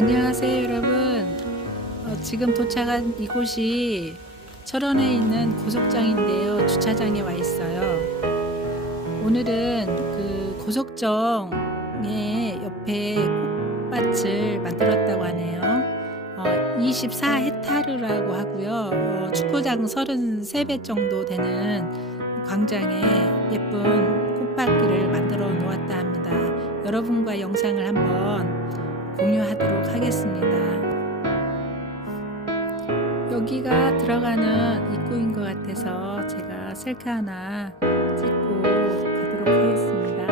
안녕하세요 여러분. 어, 지금 도착한 이곳이 철원에 있는 고속정인데요. 주차장에 와 있어요. 오늘은 그 고속정의 옆에 꽃밭을 만들었다고 하네요. 어, 24헥타르라고 하고요. 어, 축구장 33배 정도 되는 광장에 예쁜 꽃밭길을 만들어 놓았다 합니다. 여러분과 영상을 한번 공유하도록 하겠습니다. 여기가 들어가는 입구인 것 같아서 제가 셀카 하나 찍고 가도록 하겠습니다.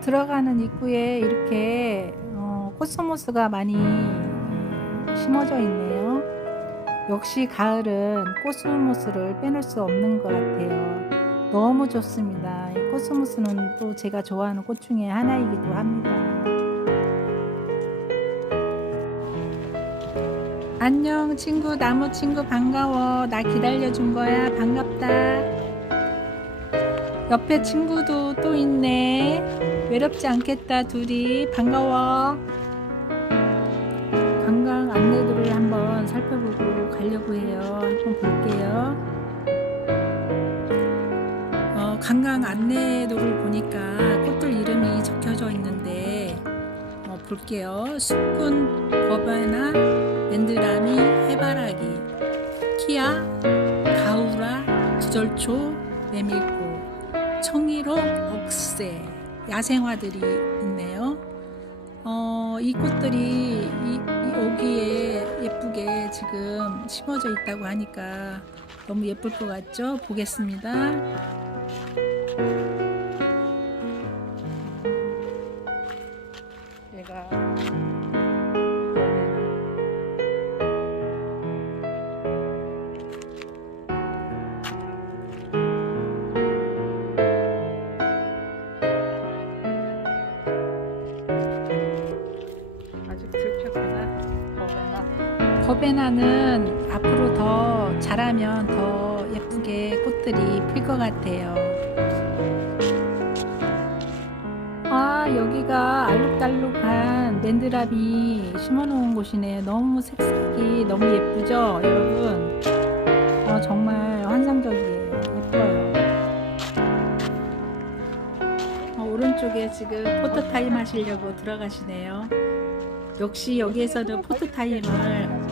들어가는 입구에 이렇게 어, 코스모스가 많이 음, 심어져 있네요. 역시 가을은 코스모스를 빼놓을 수 없는 것 같아요. 너무 좋습니다. 이 코스모스는 또 제가 좋아하는 꽃 중에 하나이기도 합니다. 안녕 친구 나무 친구 반가워 나 기다려준 거야 반갑다 옆에 친구도 또 있네 외롭지 않겠다 둘이 반가워 살펴보고 가려고 해요. 한번 볼게요. 어, 관광 안내도를 보니까 꽃들 이름이 적혀져 있는데 어, 볼게요. 숙군, 버바나, 랜드라미, 해바라기, 키아, 가우라, 구절초, 메밀꽃, 청이록, 억새, 야생화들이 있네요. 어, 이 꽃들이 이, 이 여기에 예쁘게 지금 심어져 있다고 하니까 너무 예쁠 것 같죠? 보겠습니다. 아직 들켰구나 버베나? 버베나는 앞으로 더 자라면 더 예쁘게 꽃들이 필 것 같아요. 아 여기가 알록달록한 랜드랍이 심어놓은 곳이네요. 너무 색색이 너무 예쁘죠 여러분? 어, 정말 환상적이에요. 예뻐요. 어, 오른쪽에 지금 포토타임 하시려고 들어가시네요 역시 여기에서는 포토타임을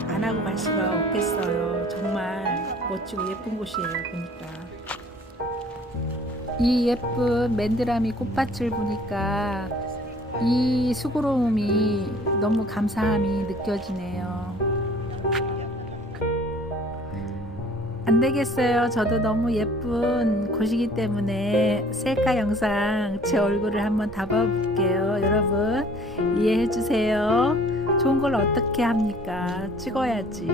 안 하고 갈 수가 없겠어요. 정말 멋지고 예쁜 곳이에요. 보니까. 이 예쁜 맨드라미 꽃밭을 보니까 이 수고로움이 너무 감사함이 느껴지네요. 안 되겠어요. 저도 너무 예쁜 곳이기 때문에 셀카 영상 제 얼굴을 한번 담아볼게요. 여러분 이해해 주세요. 좋은 걸 어떻게 합니까? 찍어야지.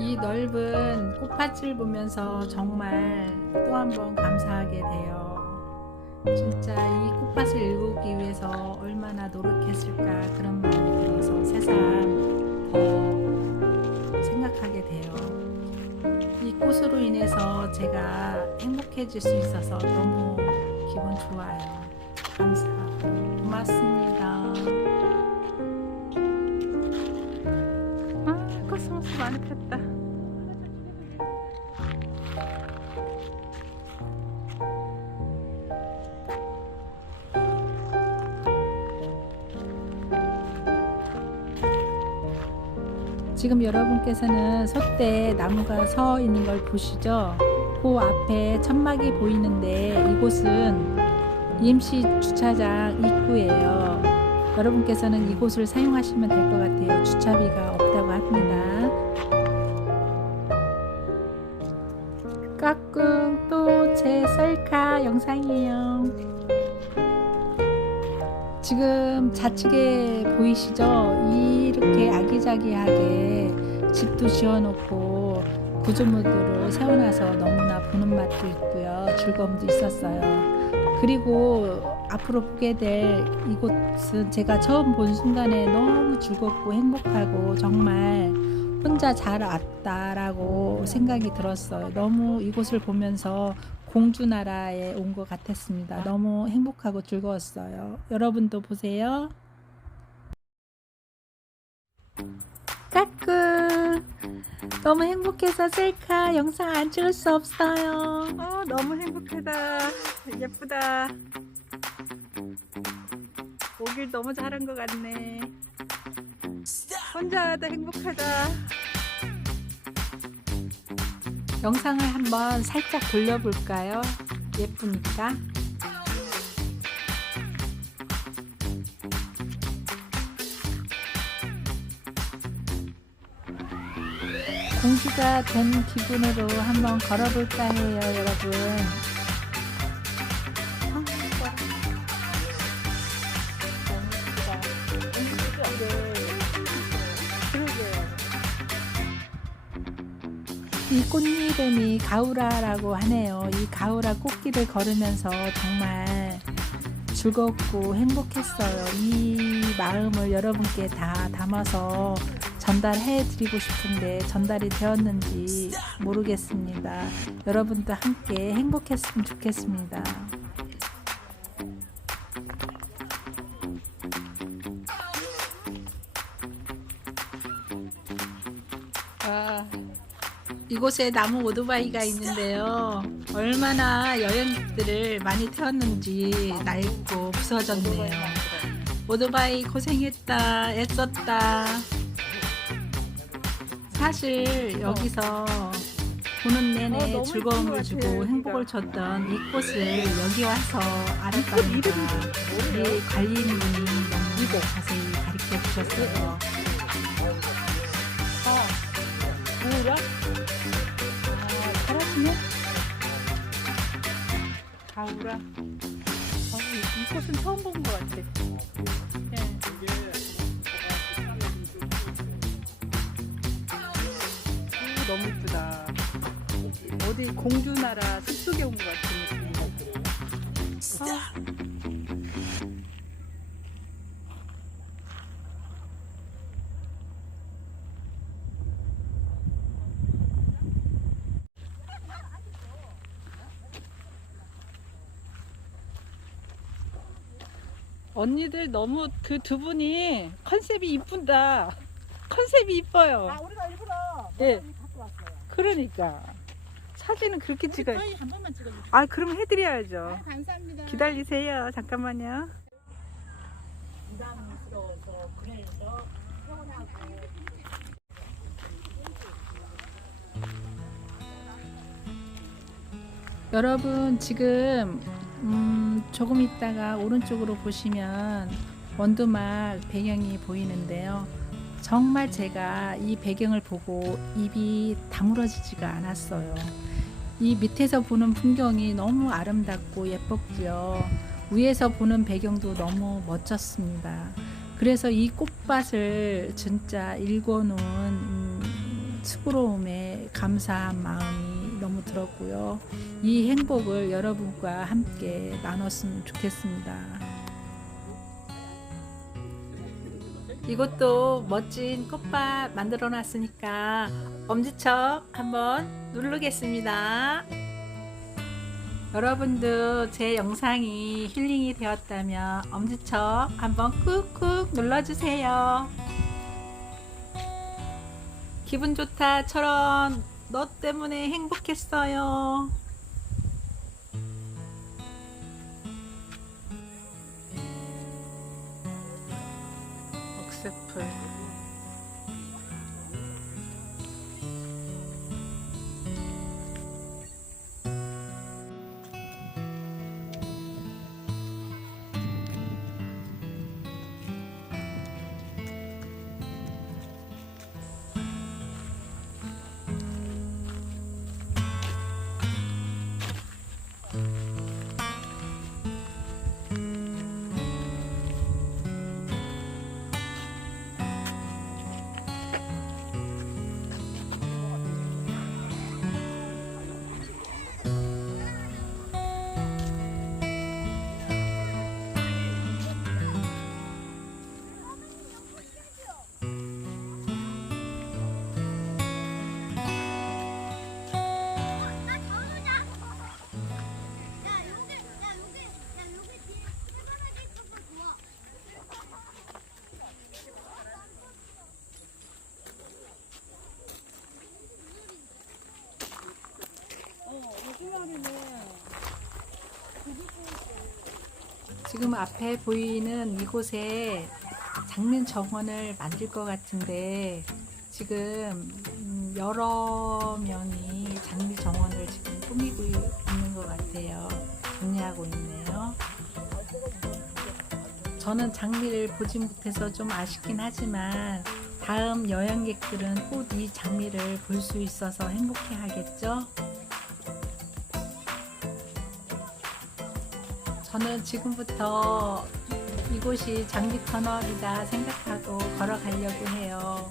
이 넓은 꽃밭을 보면서 정말 또 한 번 감사하게 돼요. 진짜 이 꽃밭을 일구기 위해서 얼마나 노력했을까 그런 마음이 들어서 새삼 더 생각하게 돼요. 이 꽃으로 인해서 제가 행복해질 수 있어서 너무 기분 좋아요. 감사하고 고맙습니다. 아, 코스모스 많이 폈다. 지금 여러분께서는 솥대 나무가 서 있는 걸 보시죠? 그 앞에 천막이 보이는데 이곳은 임시 주차장 입구예요. 여러분께서는 이곳을 사용하시면 될 것 같아요. 주차비가 없다고 합니다. 까꿍 또 제 셀카 영상이에요. 지금 좌측에 보이시죠? 이렇게 아기자기하게 집도 지어놓고 구조물들을 세워놔서 너무나 보는 맛도 있고요. 즐거움도 있었어요. 그리고 앞으로 보게 될 이곳은 제가 처음 본 순간에 너무 즐겁고 행복하고 정말 혼자 잘 왔다라고 생각이 들었어요. 너무 이곳을 보면서 공주 나라에 온 것 같았습니다. 너무 행복하고 즐거웠어요. 여러분도 보세요. 까꿍 너무 행복해서 셀카 영상 안 찍을 수 없어요. 어, 너무 행복하다. 예쁘다. 오길 너무 잘한 것 같네. 혼자 와도 행복하다. 영상을 한번 살짝 돌려볼까요? 예쁘니까. 공주가 된 기분으로 한번 걸어볼까 해요, 여러분. 이 꽃 이름이 가우라라고 하네요. 이 가우라 꽃길을 걸으면서 정말 즐겁고 행복했어요. 이 마음을 여러분께 다 담아서 전달해 드리고 싶은데 전달이 되었는지 모르겠습니다. 여러분도 함께 행복했으면 좋겠습니다. 이곳에 나무 오토바이가 있는데요. 얼마나 여행객들을 많이 태웠는지 낡고 부서졌네요. 오토바이 고생했다, 애썼다. 사실 여기서 보는 어, 내내 것 즐거움을 주고. 행복을 줬던 이 꽃을 여기 와서 알았답니다. 뭐예요? 이 관리인분이 너무 자세히 가르쳐 주셨어요. 가우라. 어, 이, 이 꽃은 처음 본 것 같아. 네. 오, 너무 이쁘다. 어디 공주나라 숲속에 온 것 같은 느낌. 아, 언니들 너무 그 두 분이 컨셉이 이쁜다. 컨셉이 이뻐요. 아, 우리가 일부러 갖고 왔어요. 그러니까 사진은 그렇게 찍어요. 저희 한 번만 찍어주세요. 아 그럼 해드려야죠. 아, 감사합니다. 기다리세요. 잠깐만요. 부담스러워서 그래서 태어나고 여러분 지금 음, 조금 있다가 오른쪽으로 보시면 원두막 배경이 보이는데요. 정말 제가 이 배경을 보고 입이 다물어지지가 않았어요. 이 밑에서 보는 풍경이 너무 아름답고 예뻤고요. 위에서 보는 배경도 너무 멋졌습니다. 그래서 이 꽃밭을 진짜 읽어놓은 음, 수고로움에 감사한 마음이 너무 들었고요. 이 행복을 여러분과 함께 나눴으면 좋겠습니다. 이것도 멋진 꽃밭 만들어 놨으니까 엄지척 한번 누르겠습니다. 여러분도 제 영상이 힐링이 되었다면 엄지척 한번 꾹꾹 눌러주세요. 기분 좋다처럼 너 때문에 행복했어요. 억새 지금 앞에 보이는 이곳에 장면 정원을 만들 것 같은데 지금 음, 여러 명이 장미 정원을 지금 꾸미고 있는 것 같아요. 정리하고 있네요. 저는 장미를 보지 못해서 좀 아쉽긴 하지만 다음 여행객들은 꼭 이 장미를 볼 수 있어서 행복해 하겠죠? 저는 지금부터 이곳이 장미 터널이다 생각하고 걸어가려고 해요.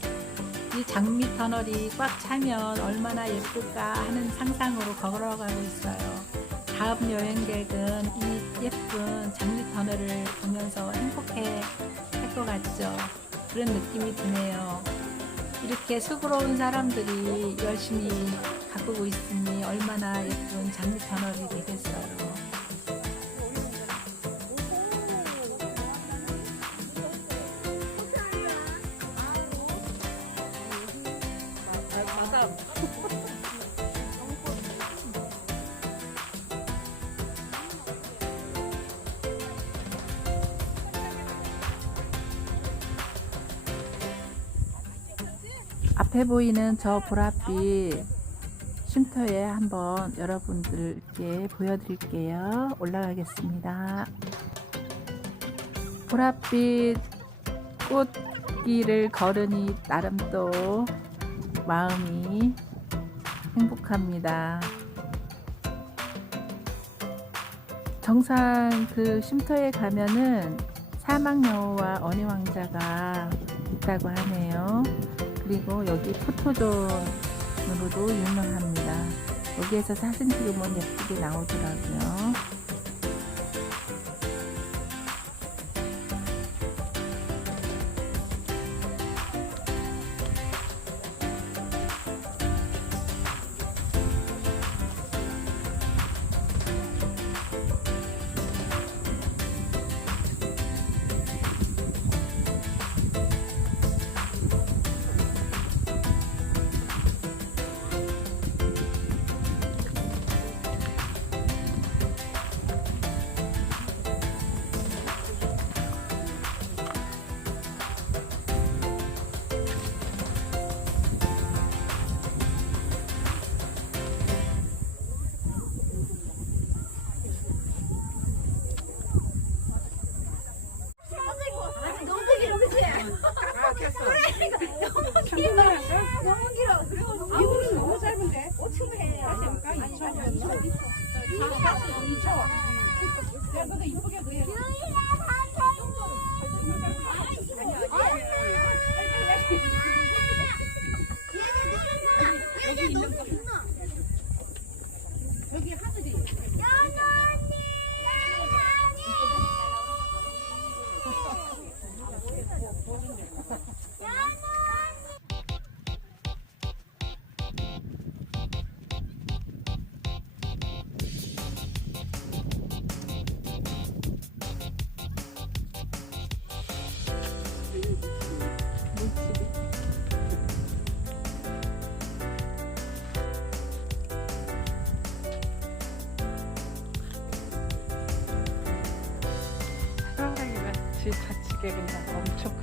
이 장미 터널이 꽉 차면 얼마나 예쁠까 하는 상상으로 걸어가고 있어요. 다음 여행객은 이 예쁜 장미 터널을 보면서 행복해 할 것 같죠. 그런 느낌이 드네요. 이렇게 수고로운 사람들이 열심히 가꾸고 있으니 얼마나 예쁜 장미 터널이 되겠어요. 앞에 보이는 저 보랏빛 쉼터에 한번 여러분들께 보여드릴게요. 올라가겠습니다. 보랏빛 꽃길을 걸으니 나름 또 마음이 행복합니다. 정상 그 쉼터에 가면은 사막여우와 어니왕자가 있다고 하네요. 그리고 여기 포토존으로도 유명합니다. 여기에서 사진 찍으면 예쁘게 나오더라고요. 그냥 엄청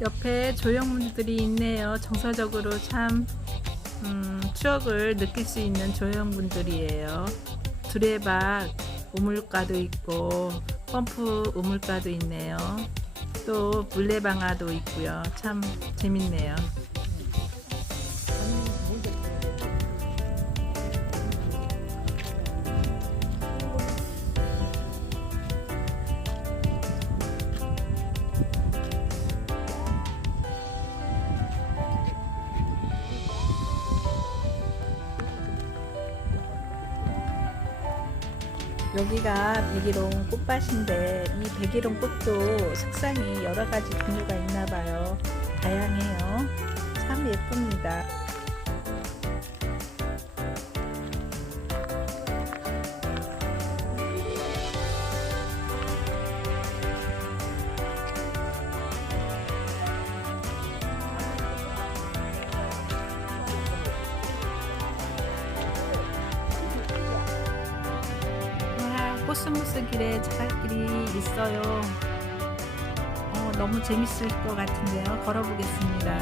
옆에 조형물들이 있네요. 정서적으로 참 음, 추억을 느낄 수 있는 조형물들이에요. 두레박 우물가도 있고 펌프 우물가도 있네요. 또 물레방아도 있고요. 참 재밌네요. 여기가 백일홍 꽃밭인데 이 백일홍 꽃도 색상이 여러 가지 종류가 있나 봐요. 다양해요. 참 예쁩니다. 코스모스 길에 자갈길이 있어요. 어, 너무 재밌을 것 같은데요. 걸어보겠습니다.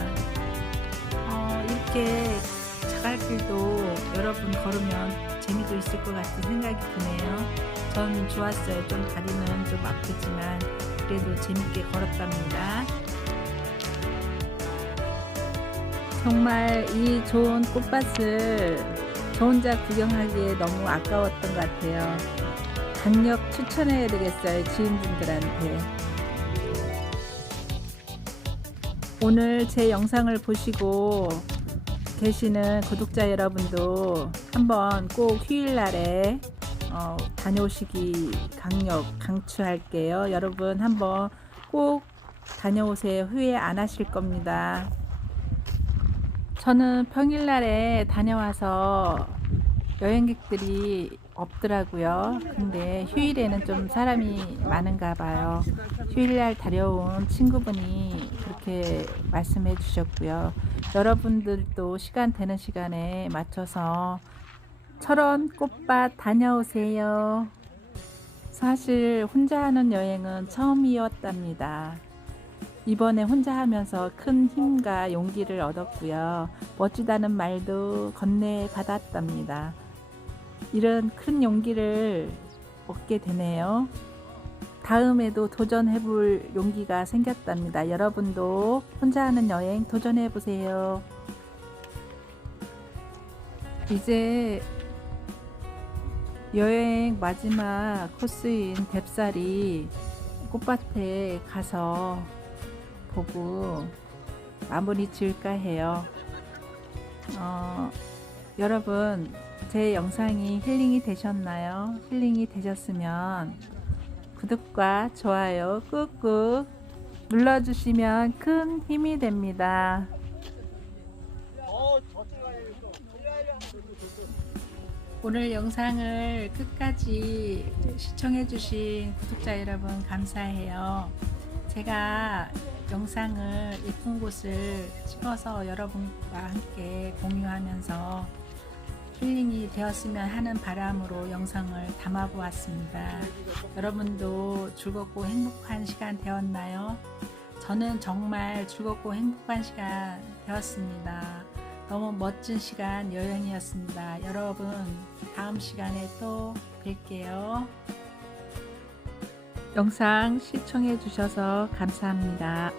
어, 이렇게 자갈길도 여러분 걸으면 재미도 있을 것 같은 생각이 드네요. 전 좋았어요. 좀 다리는 좀 아프지만 그래도 재밌게 걸었답니다. 정말 이 좋은 꽃밭을 저 혼자 구경하기에 너무 아까웠던 것 같아요. 강력 추천해야 되겠어요, 지인분들한테. 오늘 제 영상을 보시고 계시는 구독자 여러분도 한번 꼭 휴일날에 어, 다녀오시기 강력 강추할게요. 여러분 한번 꼭 다녀오세요. 후회 안 하실 겁니다. 저는 평일날에 다녀와서 여행객들이 없더라고요. 근데 휴일에는 좀 사람이 많은가 봐요. 휴일날 다녀온 친구분이 그렇게 말씀해 주셨고요. 여러분들도 시간 되는 시간에 맞춰서 철원 꽃밭 다녀오세요. 사실 혼자 하는 여행은 처음이었답니다. 이번에 혼자 하면서 큰 힘과 용기를 얻었고요. 멋지다는 말도 건네 받았답니다. 이런 큰 용기를 얻게 되네요. 다음에도 도전해 볼 용기가 생겼답니다. 여러분도 혼자 하는 여행 도전해 보세요. 이제 여행 마지막 코스인 뎁사리 꽃밭에 가서 보고 마무리 지을까 해요. 어, 여러분, 제 영상이 힐링이 되셨나요? 힐링이 되셨으면 구독과 좋아요 꾹꾹 눌러주시면 큰 힘이 됩니다. 오늘 영상을 끝까지 시청해주신 구독자 여러분 감사해요. 제가 영상을 예쁜 곳을 찍어서 여러분과 함께 공유하면서 힐링이 되었으면 하는 바람으로 영상을 담아 보았습니다. 여러분도 즐겁고 행복한 시간 되었나요? 저는 정말 즐겁고 행복한 시간 되었습니다. 너무 멋진 시간 여행이었습니다. 여러분, 다음 시간에 또 뵐게요. 영상 시청해 주셔서 감사합니다.